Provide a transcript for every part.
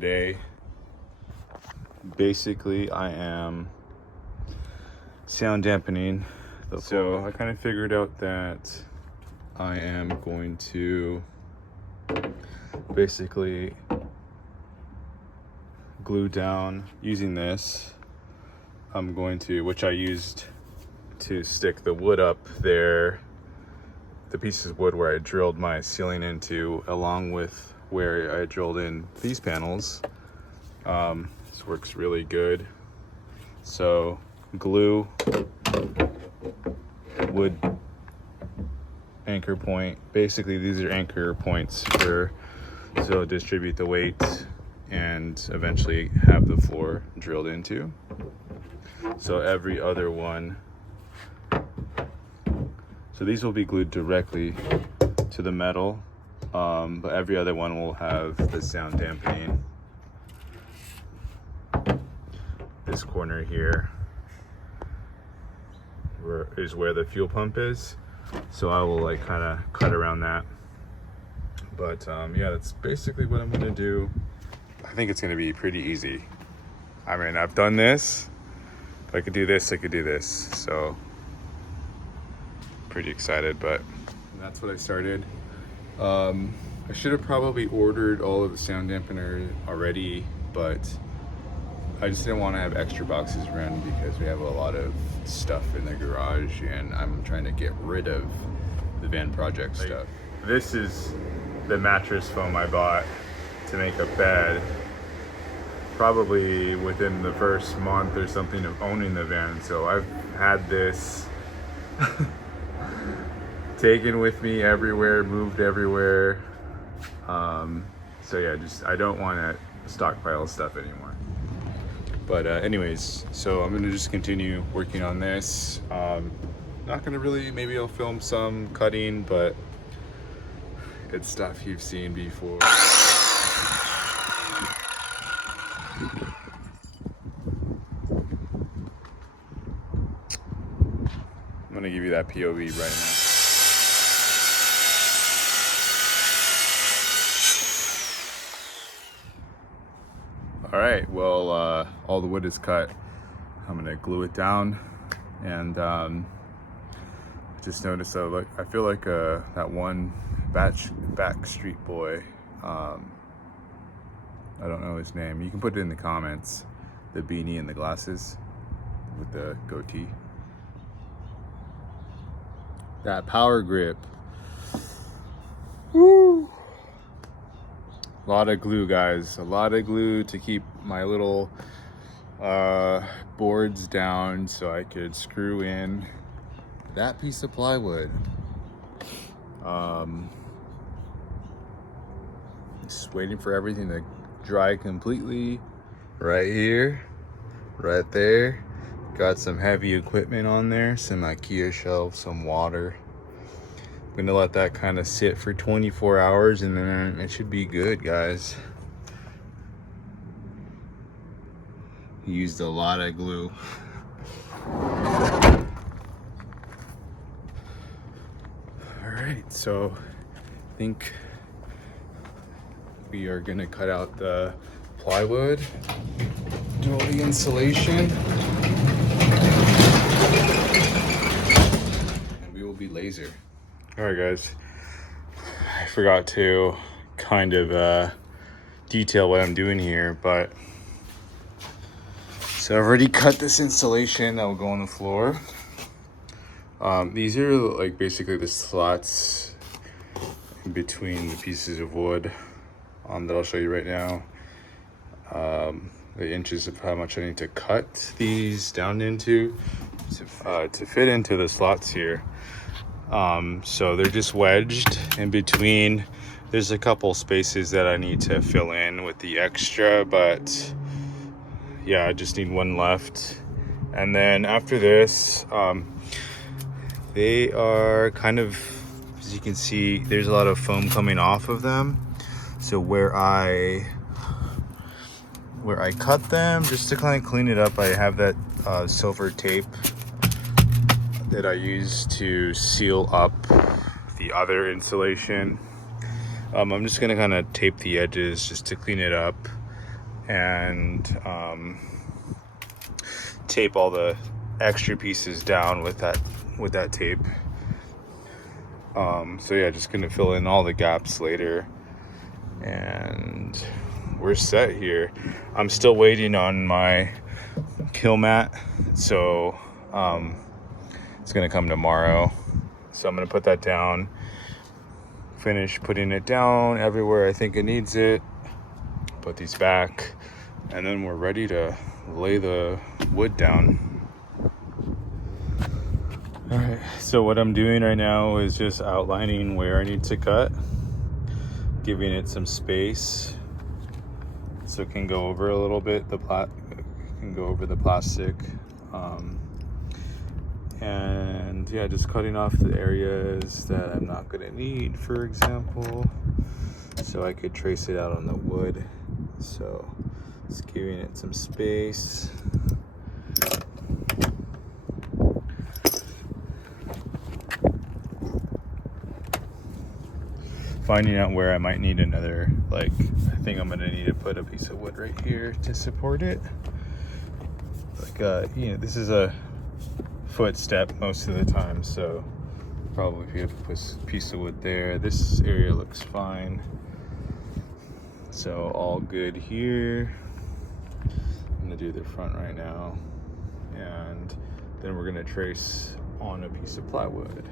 today. Basically, I am sound dampening the floor. So I kind of figured out that I am going to basically glue down using this. I'm going to, which I used to stick the wood up there, the pieces of wood where I drilled my ceiling into, along with where I drilled in these panels. This works really good. So glue, wood anchor point. Basically, these are anchor points so it'll distribute the weight and eventually have the floor drilled into. So every other one, so these will be glued directly to the metal, but every other one will have the sound dampening. This corner here is where the fuel pump is, so I will like kind of cut around that. But yeah, that's basically what I'm gonna do. I think it's gonna be pretty easy. I mean, I've done this. If I could do this, I could do this. So pretty excited, but that's what I started. I should have probably ordered all of the sound dampener already, but I just didn't want to have extra boxes around because we have a lot of stuff in the garage and I'm trying to get rid of the van project stuff. This is the mattress foam I bought to make a bed, probably within the first month or something of owning the van. So I've had this taken with me everywhere, moved everywhere. So yeah, I don't want to stockpile stuff anymore. But anyways, so I'm gonna just continue working on this. Not gonna really, maybe I'll film some cutting, but it's stuff you've seen before. I'm gonna give you that POV right now. All right, well, all the wood is cut. I'm gonna glue it down, and just noticed I feel like that one Backstreet Boy. I don't know his name. You can put it in the comments. The beanie and the glasses with the goatee. That power grip. Woo! A lot of glue, guys. A lot of glue to keep my little boards down so I could screw in that piece of plywood. Just waiting for everything to dry completely. Right here, right there. Got some heavy equipment on there, some IKEA shelves, some water. I'm gonna let that kind of sit for 24 hours and then it should be good, guys. Used a lot of glue. All right, so I think we are gonna cut out the plywood, do all the insulation, and we will be laser. All right, guys, I forgot to kind of detail what I'm doing here, but so I've already cut this insulation that will go on the floor. These are like basically the slots in between the pieces of wood that I'll show you right now. The inches of how much I need to cut these down into to fit into the slots here. So they're just wedged in between. There's a couple spaces that I need to fill in with the extra, but yeah, I just need one left. And then after this, they are kind of, as you can see, there's a lot of foam coming off of them. So where I cut them, just to kind of clean it up, I have that silver tape that I use to seal up the other insulation. I'm just gonna kind of tape the edges just to clean it up. and tape all the extra pieces down with that tape. So yeah, just gonna fill in all the gaps later, and we're set here. I'm still waiting on my kill mat, so it's gonna come tomorrow. So I'm gonna put that down, finish putting it down everywhere I think it needs it, put these back, and then we're ready to lay the wood down. All right, so what I'm doing right now is just outlining where I need to cut, giving it some space so it can go over a little bit, can go over the plastic, and yeah, just cutting off the areas that I'm not gonna need, for example, so I could trace it out on the wood. So just giving it some space. Finding out where I might need another, like, I think I'm gonna need to put a piece of wood right here to support it. Like, you know, this is a footstep most of the time, so probably if you have to put a piece of wood there. This area looks fine, so all good here. I'm gonna do the front right now, and then we're gonna trace on a piece of plywood.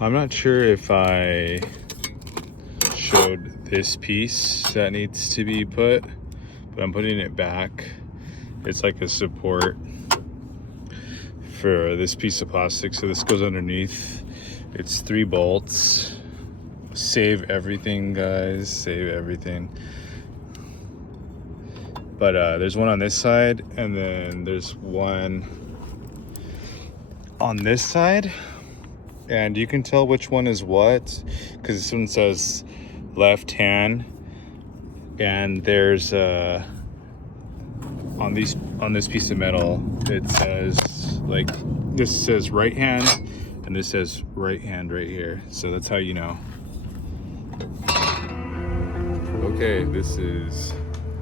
I'm not sure if I showed this piece that needs to be put, but I'm putting it back. It's like a support for this piece of plastic, so this goes underneath. It's 3 bolts. Save everything, guys, save everything. But there's one on this side, and then there's one on this side, and you can tell which one is what because this one says left hand, and there's on this piece of metal it says, like, this says right hand and this says right hand right here, so that's how you know. Okay, this is,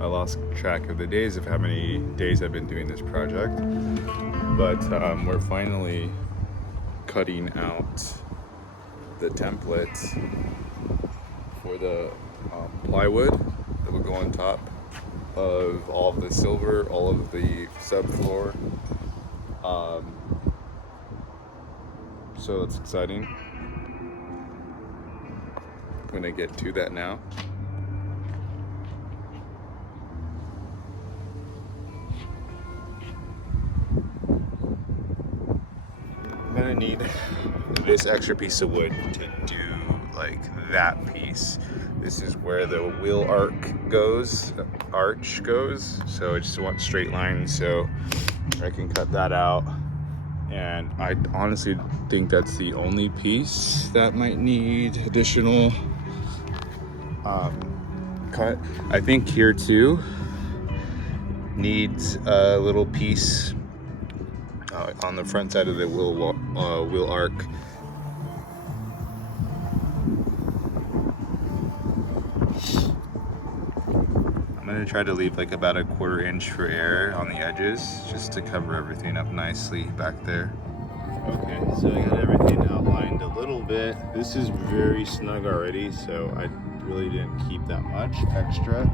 I lost track of the days of how many days I've been doing this project, but we're finally cutting out the template for the plywood that will go on top of all of the silver, all of the subfloor. So it's exciting. I'm gonna get to that now. I'm gonna need this extra piece of wood to do like that piece. This is where the wheel arch goes. So I just want straight lines, so I can cut that out. And I honestly think that's the only piece that might need additional cut. I think here too needs a little piece on the front side of the wheel arc. I'm gonna try to leave like about a 1/4 inch for air on the edges, just to cover everything up nicely back there. Okay, so I got everything outlined a little bit. This is very snug already, so I really didn't keep that much extra.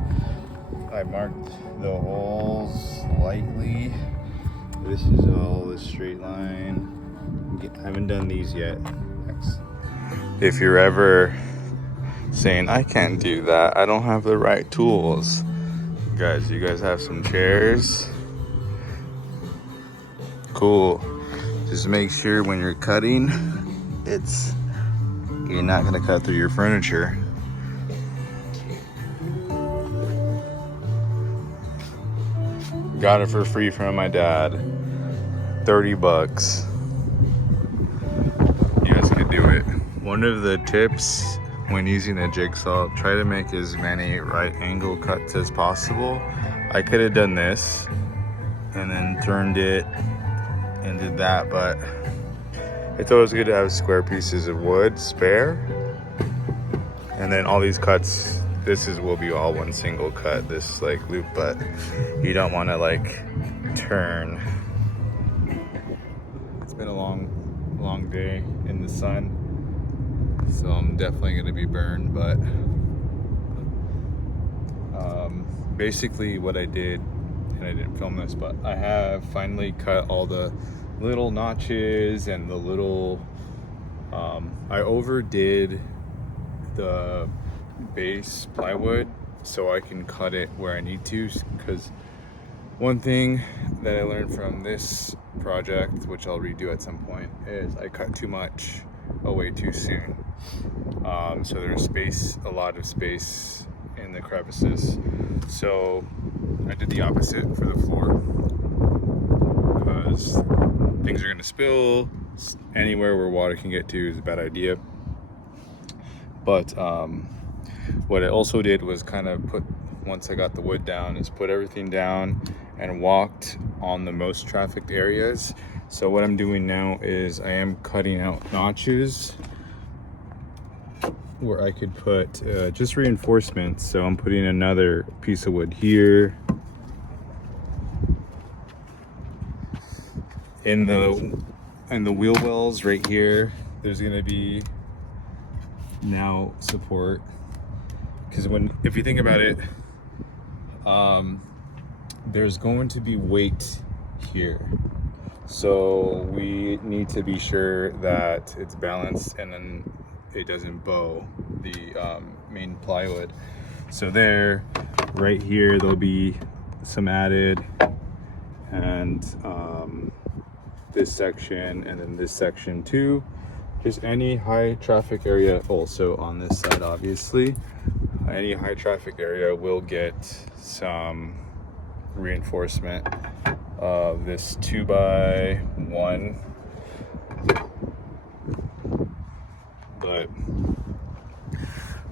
I marked the holes lightly. This is all the straight line. I haven't done these yet. If you're ever saying, I can't do that, I don't have the right tools. Guys, you guys have some chairs? Cool. Just make sure when you're cutting, you're not gonna cut through your furniture. Got it for free from my dad. 30 bucks. You guys could do it. One of the tips when using a jigsaw, try to make as many right angle cuts as possible. I could have done this and then turned it and did that, but it's always good to have square pieces of wood spare. And then all these cuts this will be all one single cut, this like loop, but you don't want to like turn. It's been a long day in the sun, so I'm definitely going to be burned, but basically what I did, and I didn't film this, but I have finally cut all the little notches and the little I overdid the base plywood so I can cut it where I need to, because one thing that I learned from this project, which I'll redo at some point, is I cut too much away too soon. So there's a lot of space in the crevices. So I did the opposite for the floor, because things are going to spill. Anywhere where water can get to is a bad idea. But what I also did was kind of once I got the wood down, is put everything down and walked on the most trafficked areas. So what I'm doing now is I am cutting out notches where I could put just reinforcements. So I'm putting another piece of wood here. In the wheel wells right here, there's gonna be now support, because if you think about it, there's going to be weight here, so we need to be sure that it's balanced and then it doesn't bow the main plywood. So right here there'll be some added, and this section, and then this section too. Just any high traffic area, also on this side obviously, any high traffic area will get some reinforcement of this 2x1, but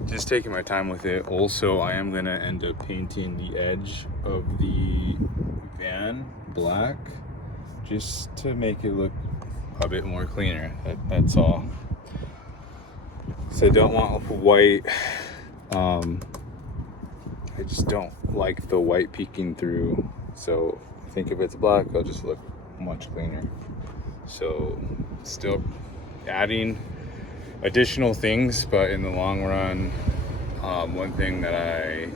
just taking my time with it. Also, I am gonna end up painting the edge of the van black, just to make it look a bit more cleaner. That's all. So I don't want white. I just don't like the white peeking through. So I think if it's black, it'll just look much cleaner. So still adding additional things, but in the long run, one thing that I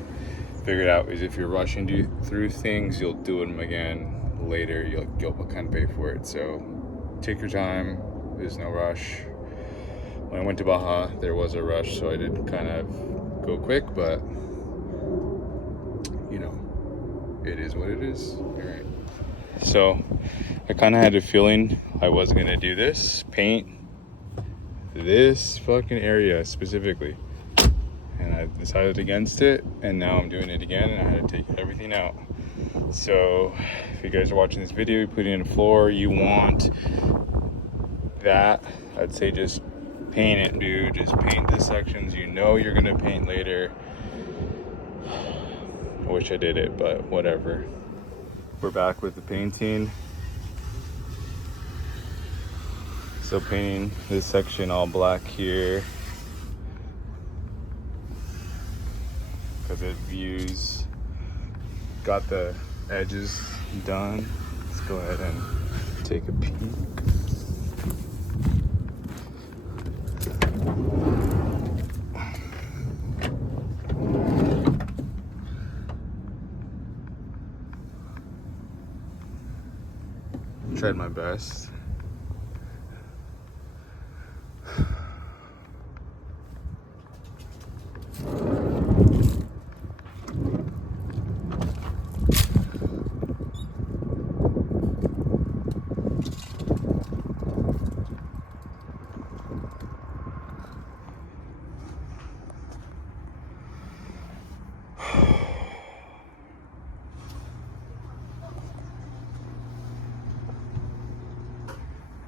figured out is if you're rushing through things, you'll do them again later. You'll kind of pay for it. So take your time. There's no rush. When I went to Baja, there was a rush, so I did kind of go quick, but you know, it is what it is. All right. So I kind of had a feeling I was gonna do this, paint this fucking area specifically, and I decided against it, and now I'm doing it again, and I had to take everything out. So if you guys are watching this video, you're putting in a floor, you want that, I'd say just paint it, dude. Just paint the sections you know you're gonna paint later. I wish I did it, but whatever. We're back with the painting. So painting this section all black here, because it views. Got the edges done. Let's go ahead and take a peek. Tried my best.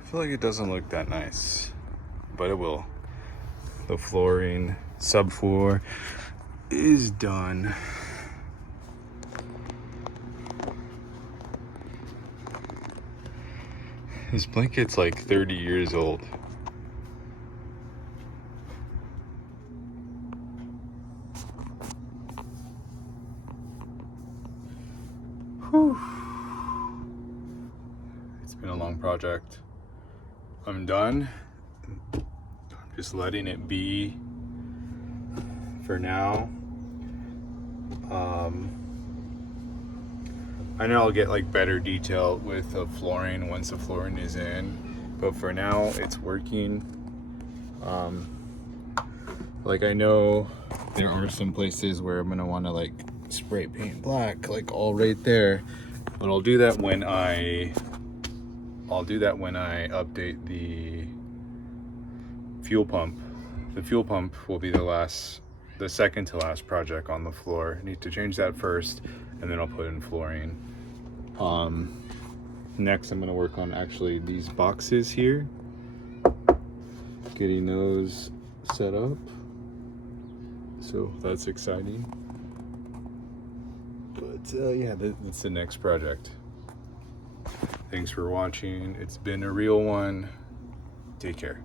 I feel like it doesn't look that nice, but it will. The flooring, subfloor, is done. This blanket's like 30 years old. It's been a long project. I'm done. I'm just letting it be for now. I know I'll get like better detail with the flooring once the flooring is in, but for now it's working. Like I know there are some places where I'm gonna want to like spray paint black, like all right there, but I'll do that when I update the fuel pump. The fuel pump will be the second to last project on the floor. I need to change that first, and then I'll put in flooring. Next I'm gonna work on actually these boxes here, getting those set up. So that's exciting. But yeah, that's the next project. Thanks for watching. It's been a real one. Take care.